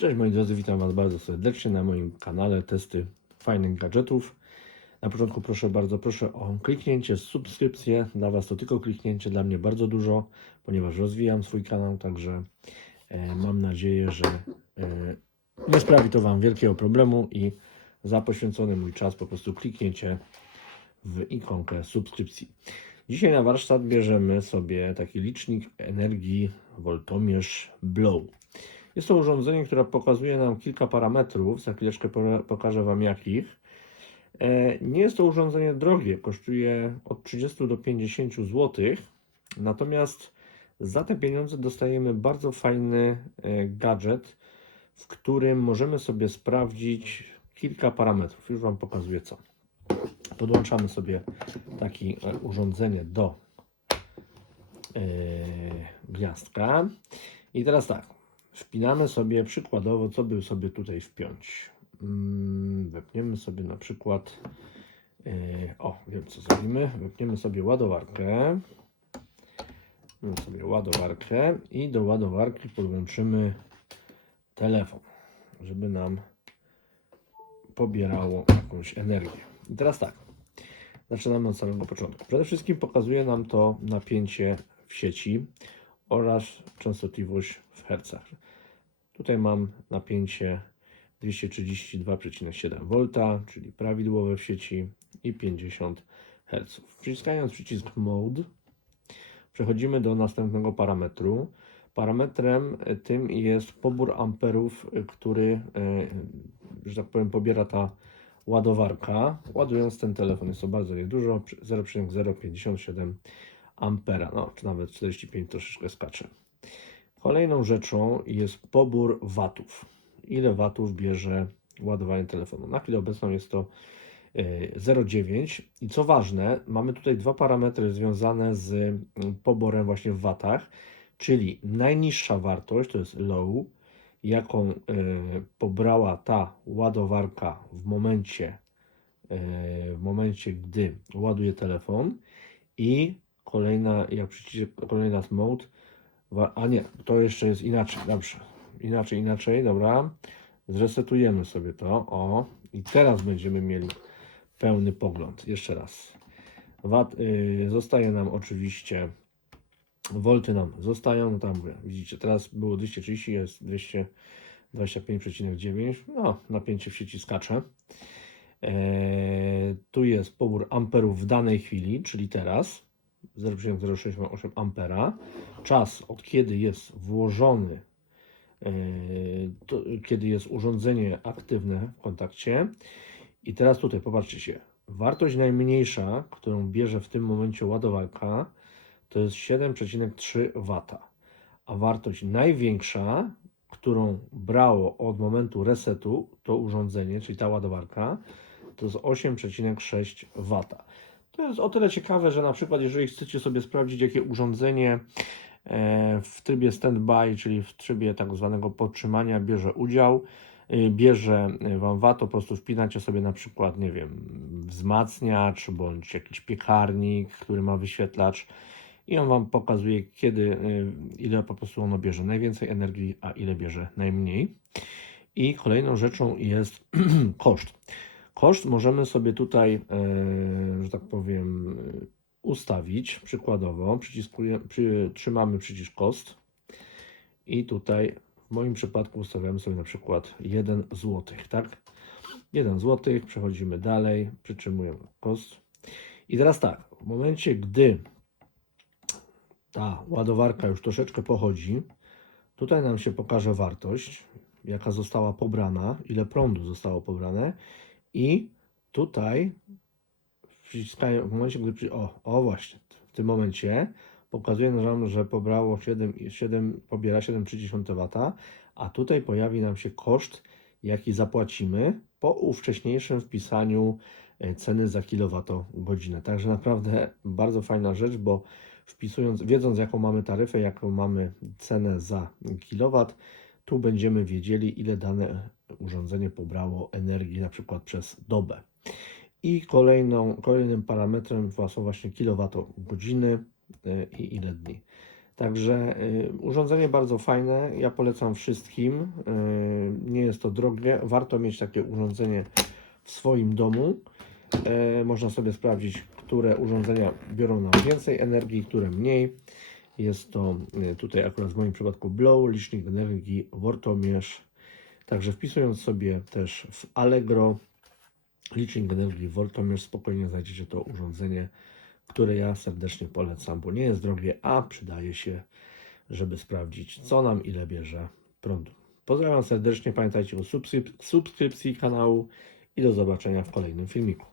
Cześć moi drodzy, witam Was bardzo serdecznie na moim kanale Testy Fajnych Gadżetów. Na początku proszę bardzo, proszę o kliknięcie, subskrypcję. Dla Was to tylko kliknięcie, dla mnie bardzo dużo, ponieważ rozwijam swój kanał, także e, mam nadzieję, że e, nie sprawi to Wam wielkiego problemu i za poświęcony mój czas po prostu kliknięcie w ikonkę subskrypcji. Dzisiaj na warsztat bierzemy sobie taki licznik energii woltomierz Blow. Jest to urządzenie, które pokazuje nam kilka parametrów. Za chwileczkę po- pokażę Wam jakich. E, Nie jest to urządzenie drogie, kosztuje od 30 do 50 zł. Natomiast za te pieniądze dostajemy bardzo fajny e, gadżet, w którym możemy sobie sprawdzić kilka parametrów. Już Wam pokazuję co. Podłączamy sobie takie urządzenie do e, gniazdka. I teraz tak, wpinamy sobie przykładowo, co by sobie tutaj wpiąć. Mm, Wepniemy sobie na przykład, yy, o wiem co zrobimy, wepniemy sobie ładowarkę. Wepniemy sobie ładowarkę i do ładowarki podłączymy telefon, żeby nam pobierało jakąś energię. I teraz tak, zaczynamy od samego początku. Przede wszystkim pokazuje nam to napięcie w sieci oraz częstotliwość w hercach. Tutaj mam napięcie 232,7 V, czyli prawidłowe w sieci i 50 Hz. Wciskając przycisk Mode przechodzimy do następnego parametru. Parametrem tym jest pobór amperów, który, e, że tak powiem, pobiera ta ładowarka. Ładując ten telefon jest to bardzo niedużo, 0,057 ampera, no czy nawet 45 troszeczkę skacze. Kolejną rzeczą jest pobór watów. Ile watów bierze ładowanie telefonu? Na chwilę obecną jest to e, 0,9 i co ważne, mamy tutaj dwa parametry związane z mm, poborem właśnie w watach, czyli najniższa wartość to jest low, jaką e, pobrała ta ładowarka w momencie, e, w momencie, gdy ładuje telefon i kolejna, jak przycisk, kolejna mode, A nie, to jeszcze jest inaczej, dobrze. Inaczej, inaczej, dobra. Zresetujemy sobie to. O, i teraz będziemy mieli pełny pogląd. Jeszcze raz. Wat, y, zostaje nam oczywiście, wolty nam zostają, no tam widzicie, teraz było 230, jest 225,9, no napięcie w sieci skacze. Eee, tu jest pobór amperów w danej chwili, czyli teraz 0,0688 ampera. Czas od kiedy jest włożony, e, to, kiedy jest urządzenie aktywne w kontakcie. I teraz tutaj popatrzcie się. Wartość najmniejsza, którą bierze w tym momencie ładowarka, to jest 7,3 W. A wartość największa, którą brało od momentu resetu to urządzenie, czyli ta ładowarka, to jest 8,6 W. To jest o tyle ciekawe, że na przykład jeżeli chcecie sobie sprawdzić, jakie urządzenie e, w trybie standby, czyli w trybie tak zwanego podtrzymania bierze udział, y, bierze y, Wam VAT, to po prostu wpinacie sobie na przykład, nie wiem, wzmacniacz bądź jakiś piekarnik, który ma wyświetlacz i on Wam pokazuje, kiedy, ile po prostu ono bierze najwięcej energii, a ile bierze najmniej. I kolejną rzeczą jest koszt. Koszt możemy sobie tutaj, e, że tak powiem, ustawić przykładowo. Przy, trzymamy przycisk kost i tutaj w moim przypadku ustawiamy sobie na przykład 1 zł, tak? 1 zł, przechodzimy dalej, przytrzymujemy kost. I teraz tak, w momencie gdy ta ładowarka już troszeczkę pochodzi, tutaj nam się pokaże wartość, jaka została pobrana, ile prądu zostało pobrane i tutaj w momencie, gdy, o, o właśnie, w tym momencie pokazuje nam, że pobrało 7, 7 pobiera 7,3 W, a tutaj pojawi nam się koszt, jaki zapłacimy po ówcześniejszym wpisaniu e, ceny za kilowatogodzinę. Także naprawdę bardzo fajna rzecz, bo wpisując, wiedząc jaką mamy taryfę, jaką mamy cenę za kilowat, tu będziemy wiedzieli, ile dane urządzenie pobrało energii na przykład przez dobę. I kolejną, kolejnym parametrem są właśnie kilowatogodziny y, i ile dni. Także y, urządzenie bardzo fajne, ja polecam wszystkim. Y, nie jest to drogie, warto mieć takie urządzenie w swoim domu. Można sobie sprawdzić, które urządzenia biorą nam więcej energii, które mniej. Jest to tutaj akurat w moim przypadku Blow, licznik energii, wortomierz. Także wpisując sobie też w Allegro licznik energii Voltomierz, spokojnie znajdziecie to urządzenie, które ja serdecznie polecam, bo nie jest drogie, a przydaje się, żeby sprawdzić, co nam ile bierze prądu. Pozdrawiam serdecznie, pamiętajcie o subskryp- subskrypcji kanału i do zobaczenia w kolejnym filmiku.